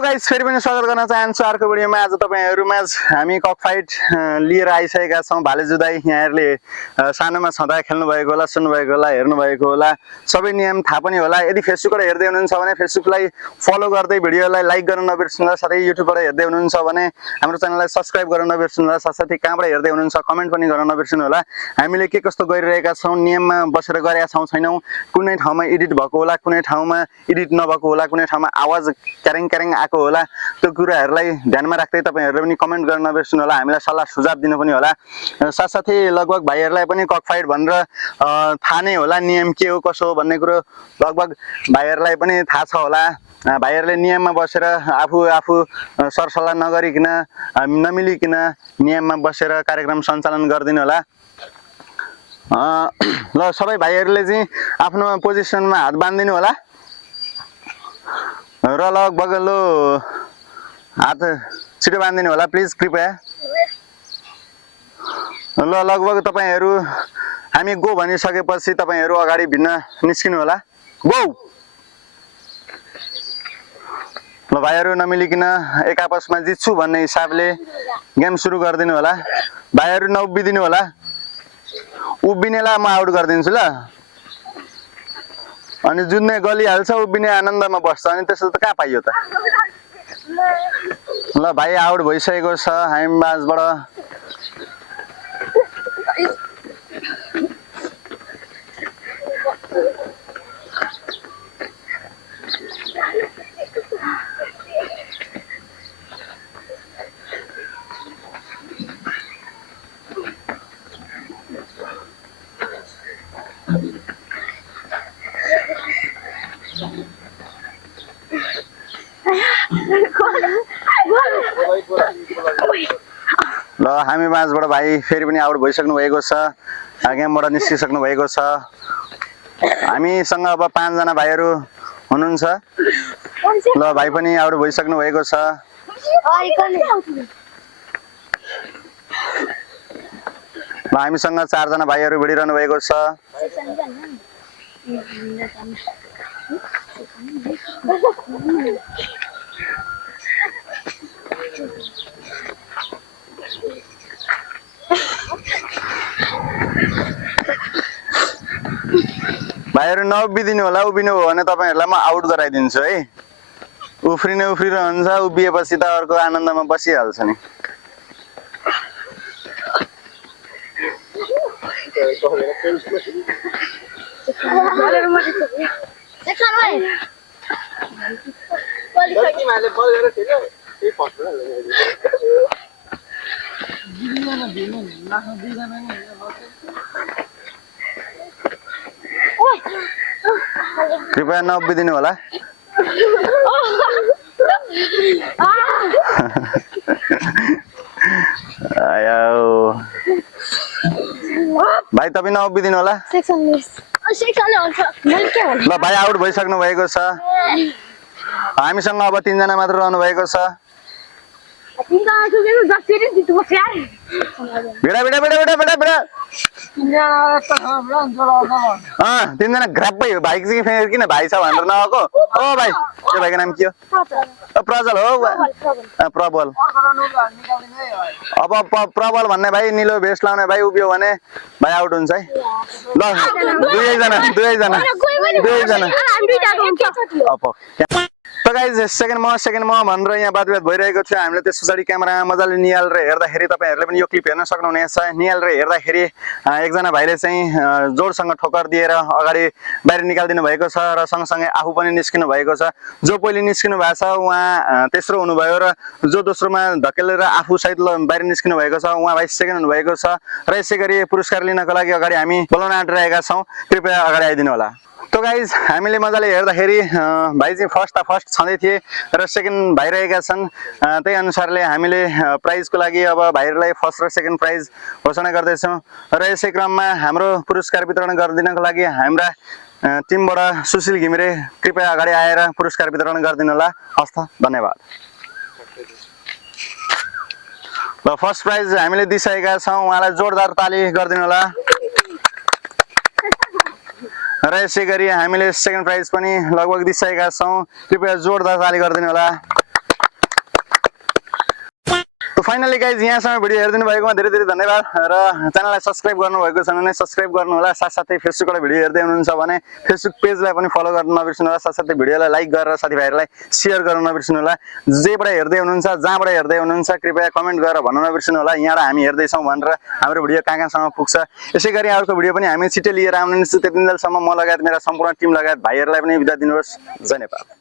Guys फेरि पनि स्वागत गर्न चाहन्छु अर्को भिडियोमा। आज तपाईहरुमा हामी कक फाइट लिएर आइसकेका छौं। भाले जुदाई यहाँहरुले सानोमा छँदा खेल्नु भएको होला, सुन्नु भएको होला, हेर्नु भएको होला। सबै नियम थाहा पनि होला। यदि फेसबुकबाट हेर्दै हुनुहुन्छ भने फेसबुकलाई फलो गर्दै भिडियोलाई लाइक गर्न नबिर्सनुहोला। साथै युट्युबबाट हेर्दै हुनुहुन्छ भने हाम्रो च्यानललाई सब्स्क्राइब गर्न नबिर्सनुहोला। साथै कहाँबाट हेर्दै हुनुहुन्छ कमेन्ट पनि गर्न नबिर्सनु होला। हामीले के कस्तो गरिरहेका छौं, नियममा बसेर गरेका छौं छैनौं, कुनै ठाउँमा एडिट भएको होला, कुनै ठाउँमा एडिट नभएको होला, कुनै ठाउँमा आवाज क्यारेङ क्यारेङ आएको होला। त्यो कुराहरुलाई ध्यानमा राख्दै तपाईहरुले पनि कमेन्ट गर्न नबिर्सनु होला। हामीलाई सल्लाह सुझाव दिनु पनि होला। साथसाथै लगभग भाइहरुलाई पनि कक फाइट भनेर थाहा नै होला, नियम के हो कसो हो भन्ने कुरो लगभग भाइहरुलाई पनि थाहा छ होला। भाइहरुले नियममा बसेर आफू सरसल्लाह नगरिकन नमिलिकन नियममा बसेर कार्यक्रम सञ्चालन गर्दिनु होला। ल सबै भाइहरुले चाहिँ आफ्नो पोजिसनमा हात बान्दिनु होला र लगभग लो हात छिटो बान्दिनु होला प्लिज कृपया। ल लगभग तपाईहरु हामी गो भनिसकेपछि तपाईहरु अगाडि भिन्न निस्किनु होला। गो। ल भाइहरु नमिलिकन एक आपसमा जित्छु भन्ने हिसाबले गेम सुरु गर्दिनु होला। भाइहरु नउभिदिनु होला। उभिनेलाई म आउट गर्दिन्छु ल। अनि जुन्ने गलिहाल्छ उभिने आनन्दमा बस्छ। अनि त्यसो त कहाँ पाइयो त। ल भाइ आउट भइसकेको छ हामी माझबाट। ल हामी माझबाट भाइ फेरि पनि आउट भइसक्नु भएको छ। गेमबाट निस्किसक्नु भएको छ। हामीसँग अब 5 जना भाइहरु हुनुहुन्छ। ल भाइ पनि आउट भइसक्नु भएको छ। ल हामीसँग 4 जना भाइहरु भिडिरहनु भएको छ। भाइहरु नउभिदिनु होला। उभिनु हो भने तपाईहरुलाई म आउट गराइदिन्छु है। उफ्रिरहन्छ, उभिएपछि त अर्को आनन्दमा बसिहाल्छ नि। कृपया नउभिदिनु होला। भाइ तपाईँ नउभिदिनु होला। ल भाइ आउट भइसक्नु भएको छ। हामीसँग अब 3 जना मात्र रहनु भएको छ। भिडा भिडा भिडा भिडा भिडा भिडा 3 जना ग्राप्पै हो। भाइ चाहिँ फेरि किन भाइ छ भनेर नआएको। ओ भाइ त्यो भाइको नाम के हो? प्रजल हो। प्रबल। अब प्रबल भन्ने भाइ निलो भेस्ट लाउने भाइ उभियो भने भाइ आउट हुन्छ है। ल दुवै जना त गाइज सेकेन्ड म भनेर यहाँ बातविवाद भइरहेको थियो। हामीले त्यस पछाडि क्यामेरामा मजाले निहालेर हेर्दाखेरि तपाईहरुले पनि यो क्लिप हेर्न सक्नुहुनेछ। निहालेर हेर्दाखेरि एकजना भाइले चाहिँ जोडसँग ठोक्कर दिएर अगाडि बाहिर निकाल्दिनु भएको छ र सँगसँगै आफू पनि निस्किनु भएको छ। जो पहिले निस्किनु भएको छ उहाँ तेस्रो हुनुभयो र जो दोस्रोमा धकेलेर आफू सहित बाहिर निस्किनु भएको छ उहाँ भाइ सेकेन्ड हुनुभएको छ। र यसै गरी पुरस्कार लिनको लागि अगाडि हामी बोलाउन आँटिरहेका छौं। कृपया अगाडि आइदिनु होला। तो गाइज हामीले मजाले हेर्दाखेरि भाइ चाहिँ फर्स्ट छँदै थिए र सेकेन्ड भइरहेका छन्। त्यही अनुसारले हामीले प्राइजको लागि अब भाइहरुलाई फर्स्ट र सेकेन्ड प्राइज घोषणा गर्दैछौँ। र यसै क्रममा हाम्रो पुरस्कार वितरण गरिदिनको लागि हाम्रा टिमबाट सुशील घिमिरे कृपया अगाडि आएर पुरस्कार वितरण गरिदिनु होला। हस्त धन्यवाद। ल फर्स्ट प्राइज हामीले दिइसकेका छौँ। उहाँलाई जोरदार ताली गरिदिनु होला। र यसै गरी हामीले सेकेन्ड प्राइज पनि लगभग दिइसकेका छौं। कृपया जोरदार ताली गरिदिनु होला। फाइनली गाइज यहाँसम्म भिडियो हेरिदिनु भएकोमा धेरै धेरै धन्यवाद र च्यानललाई सब्सक्राइब गर्नुभएको छ भने सब्सक्राइब गर्नु होला। साथसाथै फेसबुकबाट भिडियो हेर्दै हुनुहुन्छ भने फेसबुक पेजलाई पनि फलो गर्न नबिर्सनु होला। साथसाथै भिडियोलाई लाइक गरेर साथीभाइहरूलाई सेयर गर्न नबिर्सनु होला। जेबाट हेर्दै हुनुहुन्छ जहाँबाट हेर्दै हुनुहुन्छ कृपया कमेन्ट गरेर भन्न नबिर्सनु होला यहाँबाट हामी हेर्दैछौँ भनेर हाम्रो भिडियो कहाँ कहाँसम्म पुग्छ। यसै गरी अर्को भिडियो पनि हामी छिट्टै लिएर आउने छु। त्यतिन्जेलसम्म म लगायत मेरा सम्पूर्ण टिम लगायत भाइहरूलाई पनि बिदा दिनुहोस्। जय नेपाल।